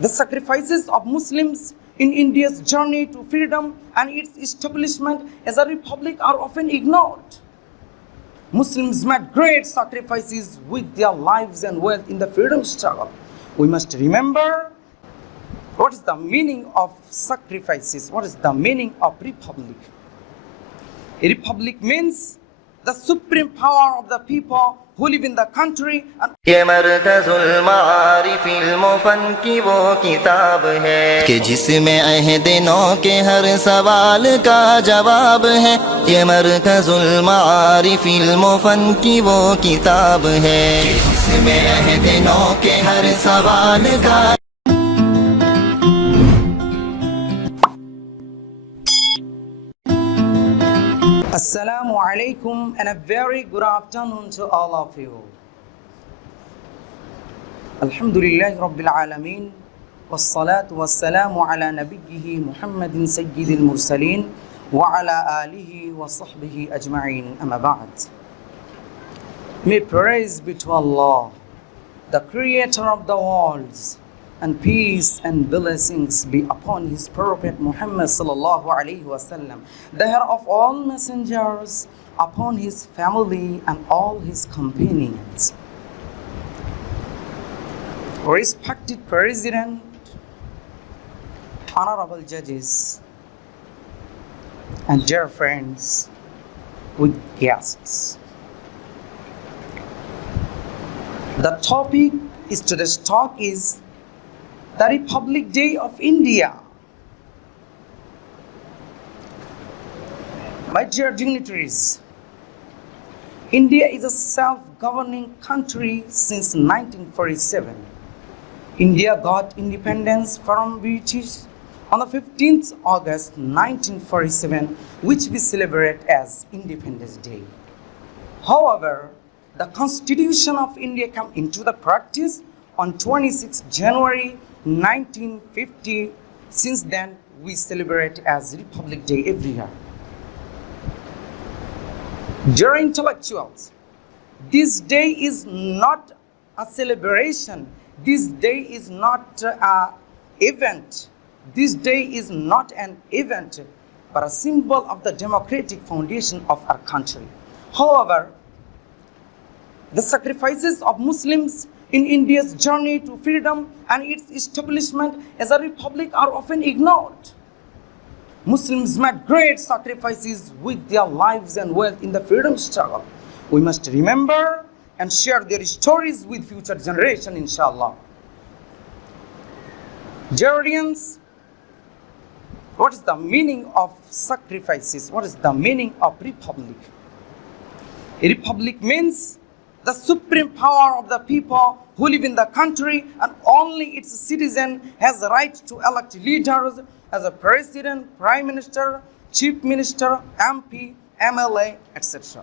The sacrifices of Muslims in India's journey to freedom and its establishment as a republic are often ignored. Muslims made great sacrifices with their lives and wealth in the freedom struggle. We must remember what is the meaning of sacrifices, what is the meaning of republic. A republic means the supreme power of the people who live in the country. ये मरकज़ुल मारिफ़ इल्म की वो किताब है कि जिसमें अहदिनों के हर सवाल का जवाब है। ये मरकज़ुल मारिफ़ इल्म की वो किताब है कि जिसमें अहदिनों के हर सवाल का। Assalamu alaikum and a very good afternoon to all of you. Al-Hamdulillah Rabbil Alameen Wassalatu wassalamu ala nabiyyihi Muhammadin Sayyidil Mursaleen wa ala alihi wa sahbihi ajma'in amma ba'd. May praise be to Allah, the creator of the worlds, and peace and blessings be upon his prophet Muhammad sallallahu alaihi wasallam, the head of all messengers, upon his family and all his companions. Respected President, honorable judges, and dear friends with guests. The topic is today's talk is the Republic Day of India. My dear dignitaries, India is a self-governing country since 1947. India got independence from British on the 15th August 1947, which we celebrate as Independence Day. However, the Constitution of India came into the practice on 26 January 1950. Since then, we celebrate as Republic Day every year. Dear intellectuals, this day is not a celebration. This day is not an event. This day is not an event, but a symbol of the democratic foundation of our country. However, the sacrifices of Muslims in India's journey to freedom and its establishment as a republic are often ignored. Muslims made great sacrifices with their lives and wealth in the freedom struggle. We must remember and share their stories with future generation, inshallah. Dear audience, what is the meaning of sacrifices? What is the meaning of republic? A republic means the supreme power of the people who live in the country, and only its citizen has the right to elect leaders as a president, prime minister, chief minister, MP, MLA, etc.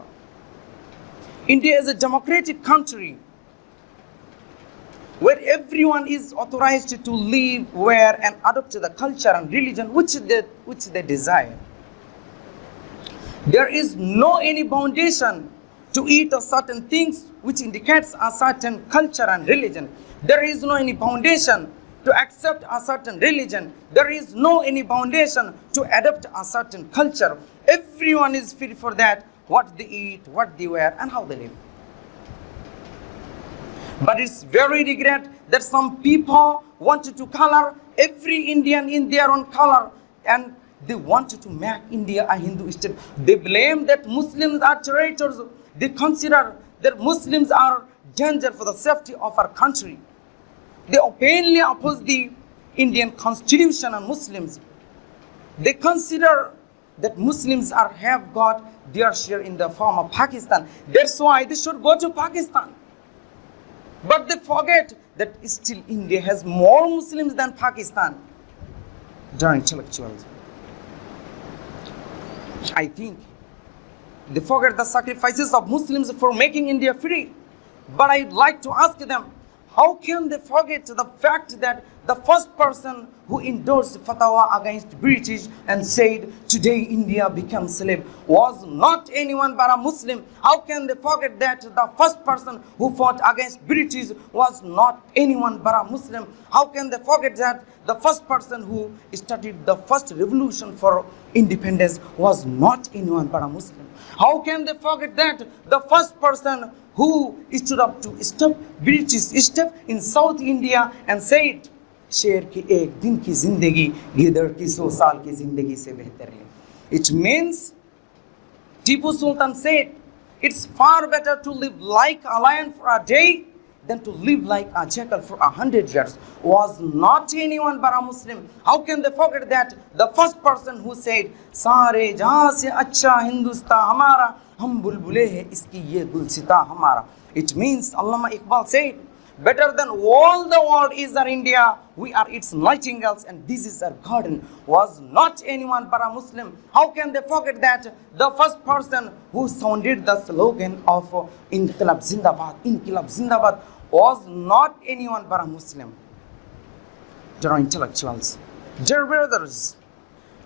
India is a democratic country where everyone is authorized to live, wear, and adopt the culture and religion which they desire. There is no any foundation to eat a certain things which indicates a certain culture and religion. There is no any foundation to accept a certain religion. There is no any foundation to adopt a certain culture. Everyone is free for that, what they eat, what they wear, and how they live. But it's very regret that some people wanted to color every Indian in their own color, and they wanted to make India a Hindu state. They blame that Muslims are traitors. They consider that Muslims are danger for the safety of our country. They openly oppose the Indian Constitution and Muslims. They consider that Muslims have got their share in the form of Pakistan. That's why they should go to Pakistan. But they forget that still India has more Muslims than Pakistan. Dear intellectuals, I think they forget the sacrifices of Muslims for making India free. But I'd like to ask them, How can they forget the fact that the first person who endorsed fatwa against British and said today India becomes slave was not anyone but a Muslim? How can they forget that the first person who fought against British was not anyone but a Muslim? How can they forget that the first person who started the first revolution for independence was not anyone but a Muslim? How can they forget that the first person who stood up to stop British step in South India and said, शेर की एक दिन की जिंदगी गिदड़ की 100 साल की जिंदगी से बेहतर है. It means Tipu Sultan said, it's far better to live like a lion for a day than to live like a jackal for 100 years. Was not anyone but a Muslim. How can they forget that the first person who said, सारे जहां से अच्छा हिंदुस्तान हमारा, हम बुलबुले हैं इसकी ये गुलसिता हमारा. It means Allama Iqbal said, better than all the world is our India, we are its nightingales and this is our garden. Was not anyone but a Muslim. How can they forget that the first person who sounded the slogan of Inqilab Zindabad was not anyone but a Muslim. Dear intellectuals, dear brothers,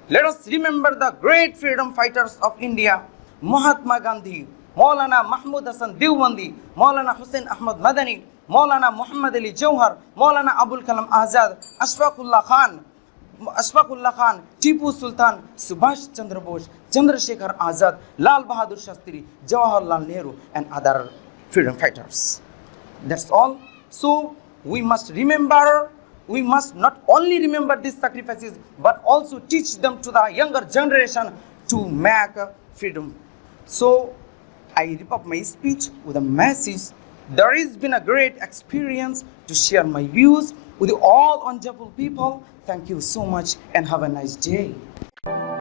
let us remember the great freedom fighters of India, Mahatma Gandhi, Maulana Mahmud Hassan Diwbandi, Maulana Hussain Ahmad Madani, Maulana Muhammad Ali Jauhar, Maulana Abul Kalam Azad, Ashfaqullah Khan, Tipu Sultan, Subhash Chandra Bose, Chandrasekhar Azad, Lal Bahadur Shastri, Jawaharlal Nehru, and other freedom fighters. That's all. So we must remember, we must not only remember these sacrifices, but also teach them to the younger generation to make freedom. So I wrap up my speech with a message. There has been a great experience to share my views with all honorable people. Thank you so much and have a nice day.